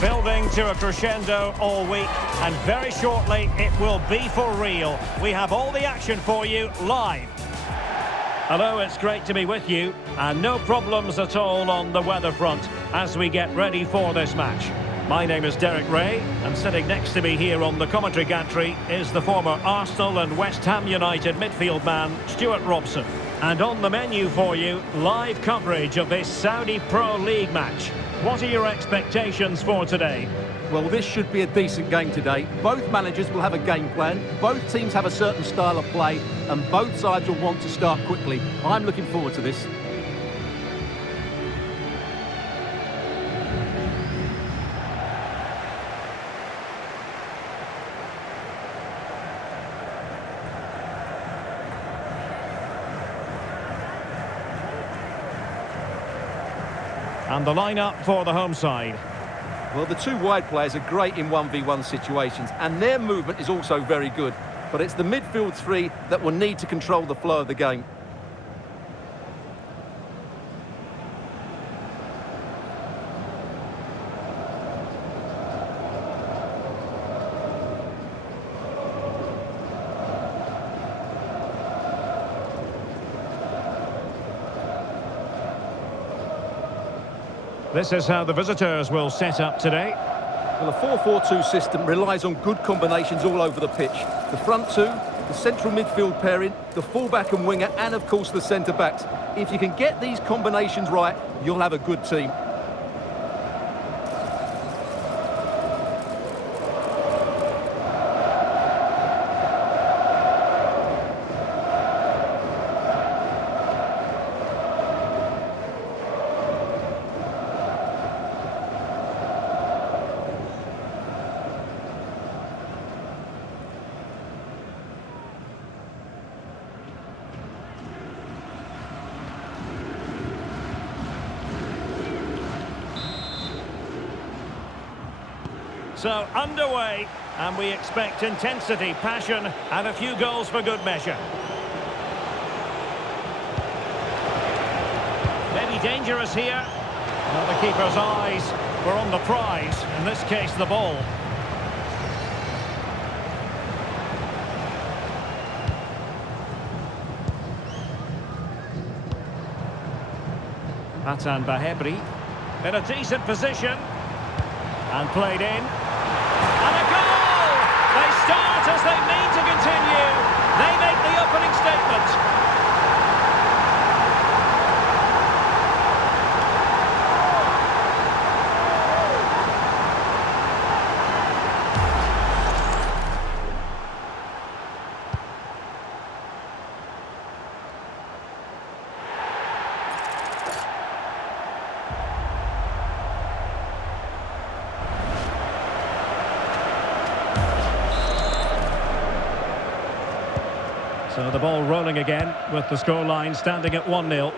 Building to a crescendo all week, and very shortly it will be for real. We have all the action for you live. Hello, it's great to be with you, and no problems at all on the weather front as we get ready for this match. My name is Derek Ray, and sitting next to me here on the commentary gantry is the former Arsenal and West Ham United midfield man, Stuart Robson. And on the menu for you, live coverage of this Saudi Pro League match. What are your expectations for today? Well, this should be a decent game today. Both managers will have a game plan. Both teams have a certain style of play, and both sides will want to start quickly. I'm looking forward to this. And the lineup for the home side. Well, the two wide players are great in 1v1 situations, and their movement is also very good. But it's the midfield three that will need to control the flow of the game. This is how the visitors will set up today. Well, a 4-4-2 system relies on good combinations all over the pitch. The front two, the central midfield pairing, the fullback and winger, and of course the centre-backs. If you can get these combinations right, you'll have a good team. So, underway, and we expect intensity, passion, and a few goals for good measure. Maybe dangerous here. Well, the keeper's eyes were on the prize, in this case the ball. Hatan Bahebri in a decent position, and played in. And a goal! They start as they mean to continue. They make the opening statement. So the ball rolling again with the scoreline standing at 1-0.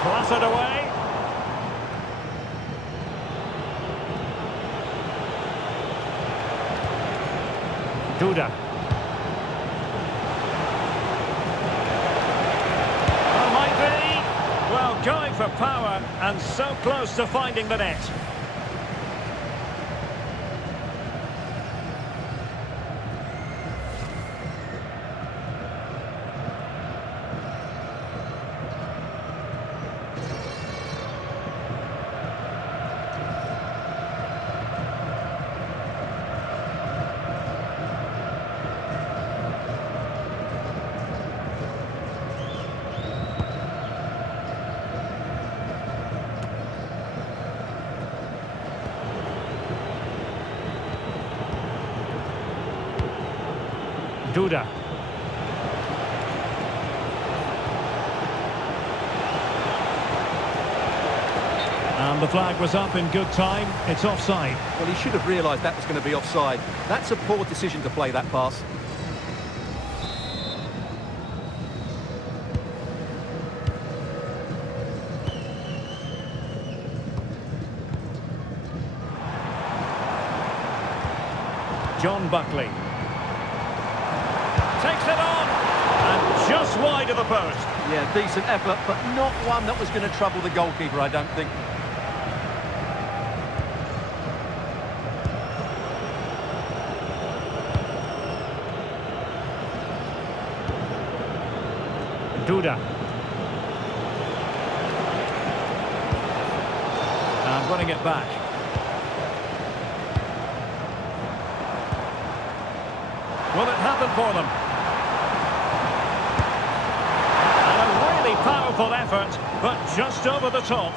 Clattered away. Duda. Well, might be. Well, going for power and so close to finding the net. Duda. And the flag was up in good time. It's offside. Well, he should have realised that was going to be offside. That's a poor decision to play that pass. John Buckley. Takes it on. And just wide of the post. Yeah, decent effort, but not one that was going to trouble the goalkeeper, I don't think. Duda. And running it back. Will it happen for them? And a really powerful effort, but just over the top.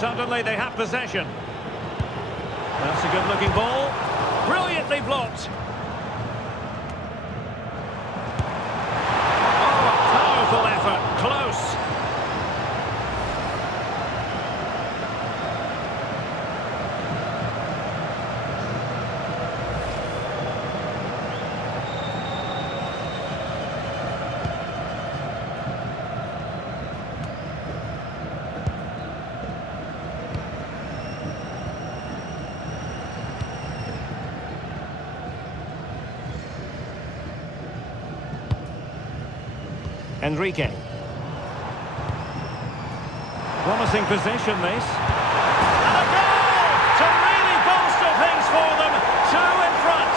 Suddenly they have possession. That's a good-looking ball. Brilliantly blocked. Oh, a powerful effort. Close. Enrique. Promising position, this. And a goal to really bolster things for them. Two in front.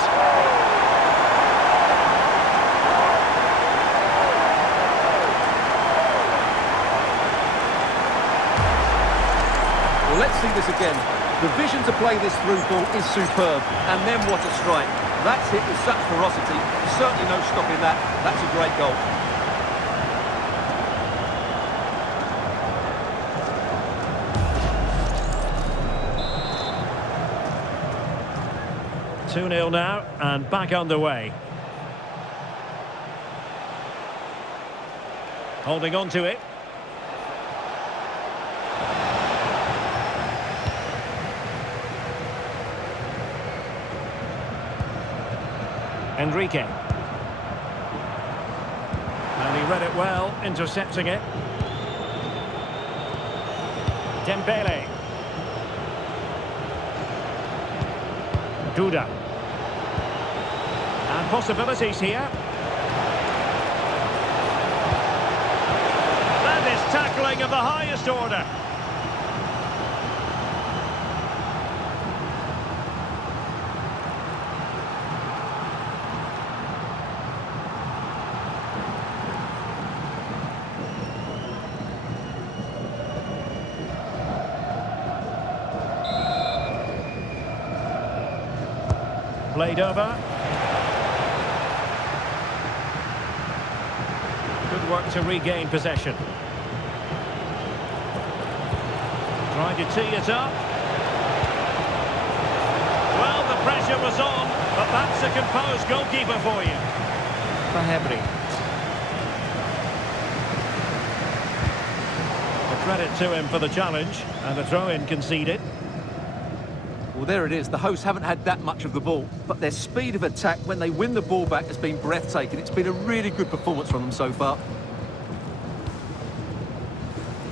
Well, let's see this again. The vision to play this through ball is superb. And then what a strike. That's hit with such ferocity. Certainly no stopping that. That's a great goal. 2-0 now, and back underway. Holding on to it. Enrique. And he read it well, intercepting it. Dembele. Duda. And possibilities here. That is tackling of the highest order. Played over. Good work to regain possession. Trying to tee it up. Well, the pressure was on, but that's a composed goalkeeper for you. Fahebri. A credit to him for the challenge, and a throw-in conceded. Well, there it is. The hosts haven't had that much of the ball, but their speed of attack when they win the ball back has been breathtaking. It's been a really good performance from them so far.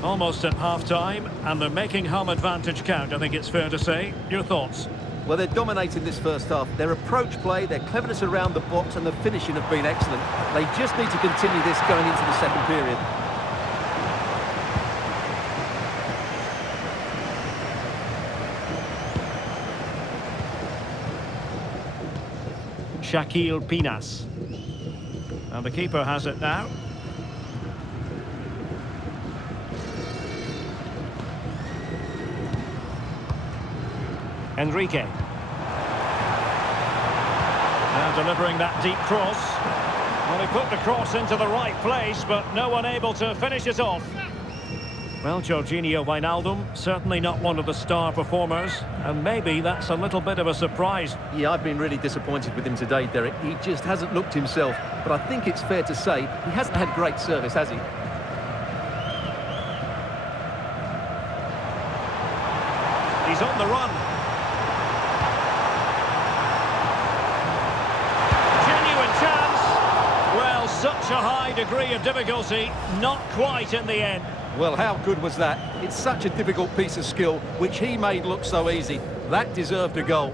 Almost at half-time, and they're making home advantage count, I think it's fair to say. Your thoughts? Well, they're dominating this first half. Their approach play, their cleverness around the box and the finishing have been excellent. They just need to continue this going into the second period. Shaquille Pinas. And the keeper has it now. Enrique. Now delivering that deep cross. Well, he put the cross into the right place, but no one able to finish it off. Well, Jorginho Wijnaldum, certainly not one of the star performers, and maybe that's a little bit of a surprise. Yeah, I've been really disappointed with him today, Derek. He just hasn't looked himself, but I think it's fair to say he hasn't had great service, has he? He's on the run. Genuine chance, a high degree of difficulty, not quite in the end. Well, how good was that? It's such a difficult piece of skill, which he made look so easy. That deserved a goal.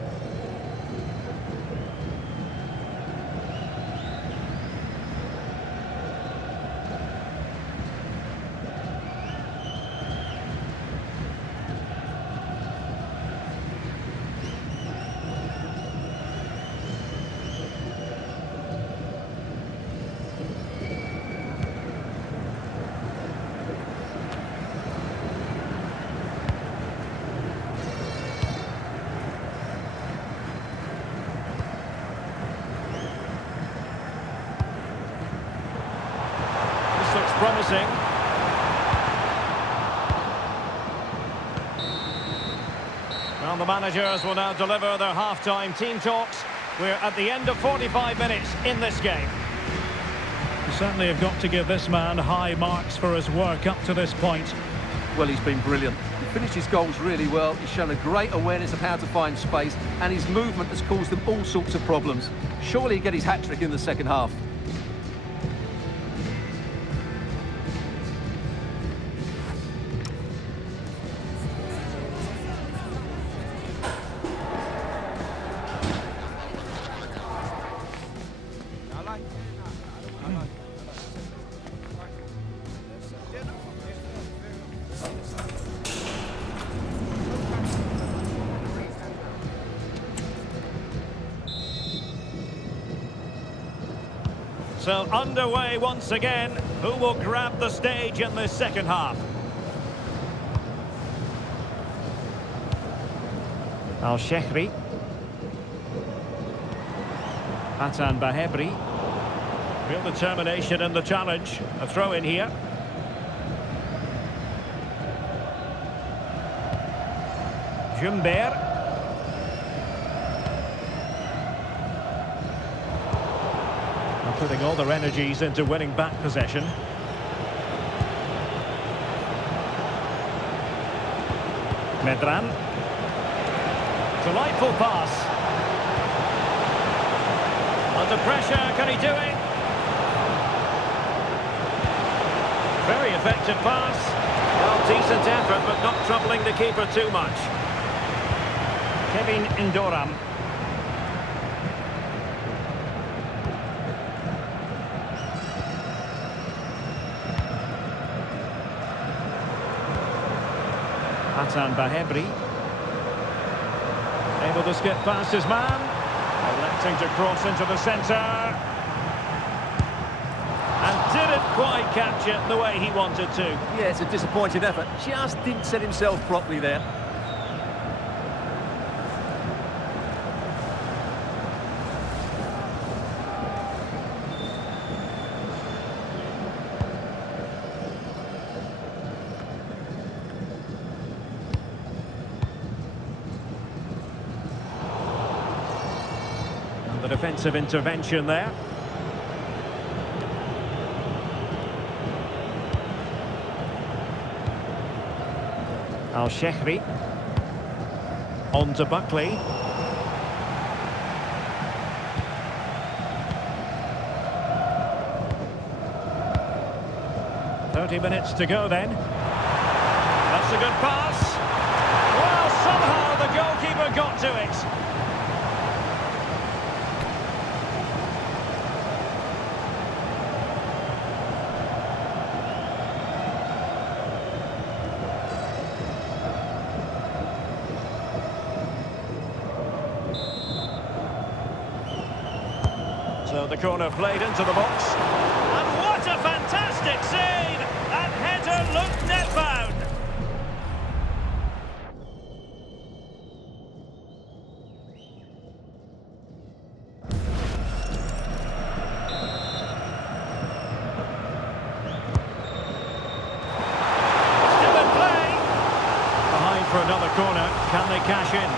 Looks promising. Well, the managers will now deliver their half-time team talks. We're at the end of 45 minutes in this game. You certainly have got to give this man high marks for his work up to this point. Well, he's been brilliant. He finished his goals really well. He's shown a great awareness of how to find space, and his movement has caused them all sorts of problems. Surely he'll get his hat-trick in the second half. So underway once again. Who will grab the stage in this second half? Al-Shehri. Hatan Bahebri. Real determination in the challenge. A throw in here. Jumber. Putting all their energies into winning back possession. Medran. Delightful pass. Under pressure, can he do it? Very effective pass. Well, decent effort, but not troubling the keeper too much. Kevin Ndoram. Hatan Bahebri. Able to skip past his man. Electing to cross into the centre. And didn't quite catch it the way he wanted to. Yeah, it's a disappointing effort. Just didn't set himself properly there. The defensive intervention there. Al-Shehri. On to Buckley. "30 minutes to go then. That's a good pass. Well, somehow the goalkeeper got to it. So the corner played into the box. And what a fantastic save! That header looked net-bound. Still in play. Behind for another corner. Can they cash in?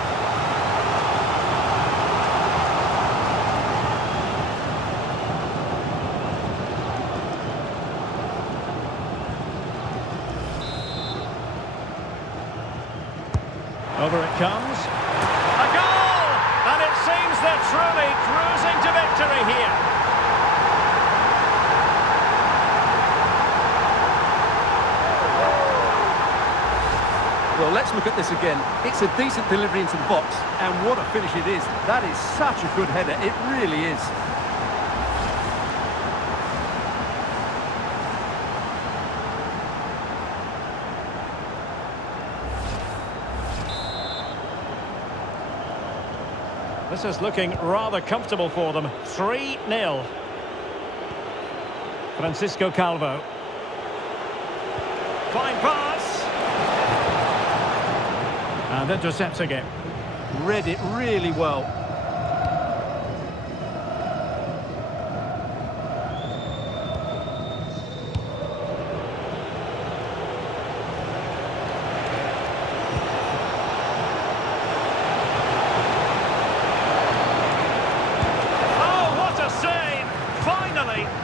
Over it comes. A goal! And it seems they're truly cruising to victory here. Well, let's look at this again. It's a decent delivery into the box, and what a finish it is. That is such a good header, it really is. This is looking rather comfortable for them. 3-0. Francisco Calvo. Fine pass. And intercepting it. Read it really well.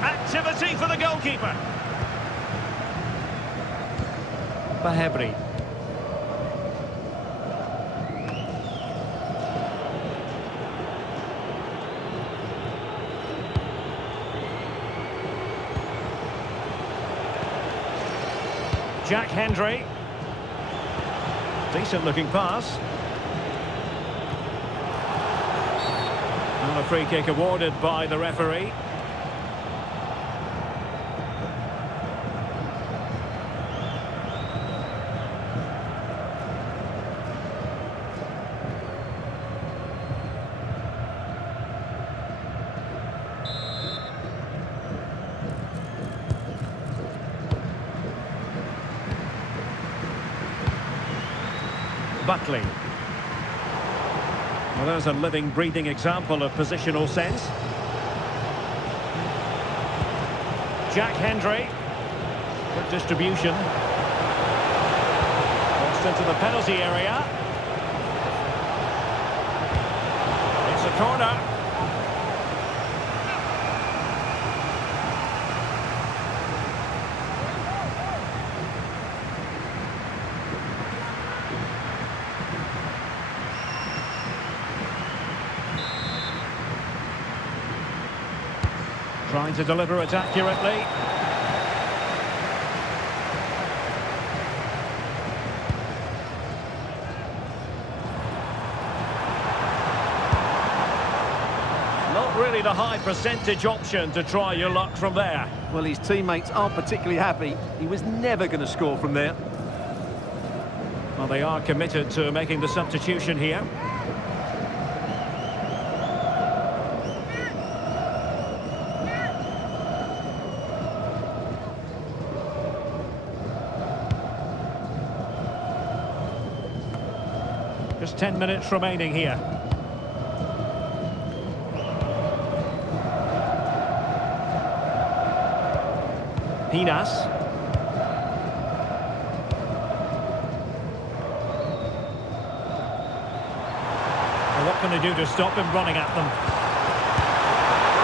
Activity for the goalkeeper. Bahebri. Jack Hendry. Decent looking pass. And a free kick awarded by the referee. Buckley. Well, there's a living, breathing example of positional sense. Jack Hendry. Good distribution. Crossed into the penalty area. It's a corner. Trying to deliver it accurately. Not really the high percentage option to try your luck from there. Well, his teammates aren't particularly happy. He was never going to score from there. Well, they are committed to making the substitution here. Just 10 minutes remaining here. Pinas. Well, what can they do to stop him running at them?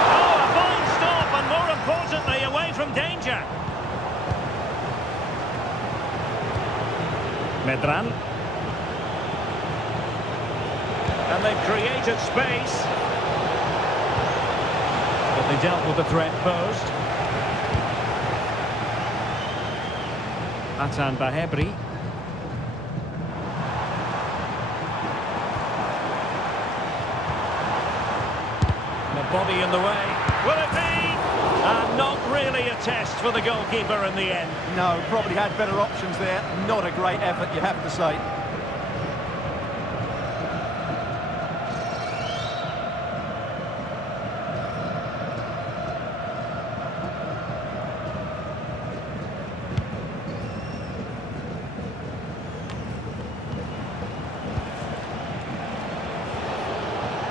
Oh, a fine stop, and more importantly, away from danger. Medran. And they've created space. But they dealt with the threat posed. Atan Bahebri. And a body in the way. Will it be? And not really a test for the goalkeeper in the end. No, probably had better options there. Not a great effort, you have to say.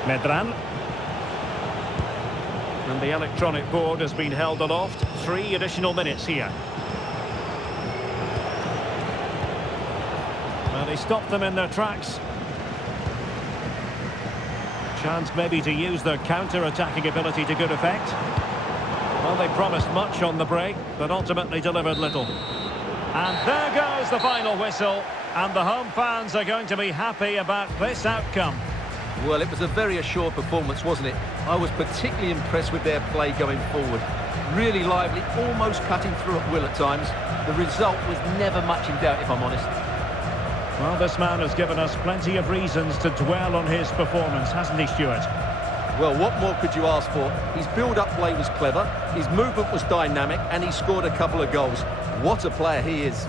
Medran. And the electronic board has been held aloft. 3 additional minutes here. Well, they stopped them in their tracks. Chance maybe to use their counter-attacking ability to good effect. Well, they promised much on the break, but ultimately delivered little. And there goes the final whistle. And the home fans are going to be happy about this outcome. Well, it was a very assured performance, wasn't it? I was particularly impressed with their play going forward. Really lively, almost cutting through at will at times. The result was never much in doubt, if I'm honest. Well, this man has given us plenty of reasons to dwell on his performance, hasn't he, Stuart? Well, what more could you ask for? His build-up play was clever, his movement was dynamic, and he scored a couple of goals. What a player he is.